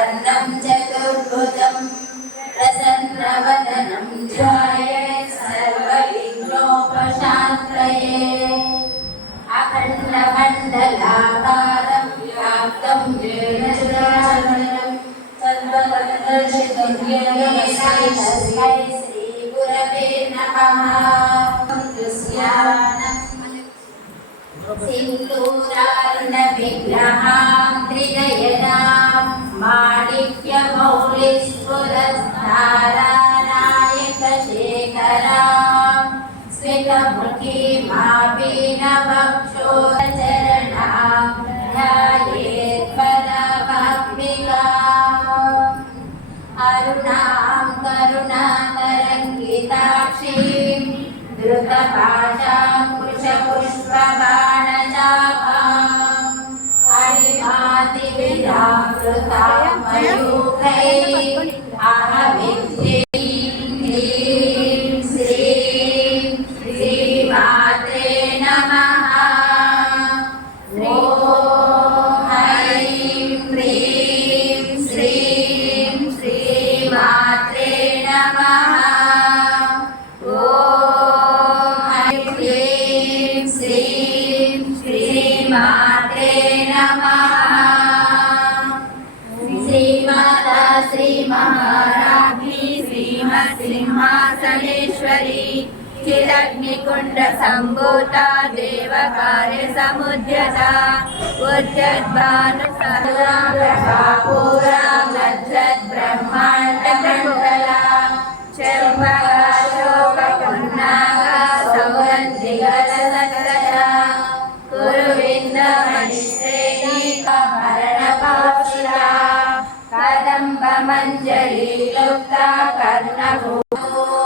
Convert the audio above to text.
शुक्लाम्बरधरं चतुर्भुजं प्रसन्नवदनं ध्यायेत् सर्वविघ्नोपशान्तये अखण्डमण्डलाकारं व्याप्तं येन चराचरं तत्त्वदर्शितं येन तस्मै श्रीगुरवे नमः। सिन्दूरार्णविग्रहां त्रिनयनां माणिक्यमौलिस्फुरद्धारानायकशेखरां स्मितमुखीमापीनवक्षोरचरणां ध्यायेत् परमभक्तिकाम् अरुणां करुणातरङ्गिताक्षीं धृतपाशाङ्कुशपुष्पबाणचापाम् अणिमादिविरावृतां मयूखैः अहमिन्द्रीं ह्रीं श्रीं श्रीमात्रे नमः। ॐ ऐं ह्रीं श्रीं श्रीमात्रे नमः। ॐ ऐं ह्रीं श्रीं श्रीमात्रे नमः। श्रीमाता श्रीमहाराज्ञी श्रीमत्सिंहासनेश्वरी चिदग्निकुण्डसम्भूता देवकार्यसमुद्यता उद्यद्भानुसहस्रपूरा मज्जद्ब्रह्माण्डमण्डला चर्मशोकपुन्नागा सौगन्धिकलसत्करा कुरुविन्दमणिश्रेणीकभरणपाक्षिता कदम्बमञ्जरीलुप्ता कर्णभूः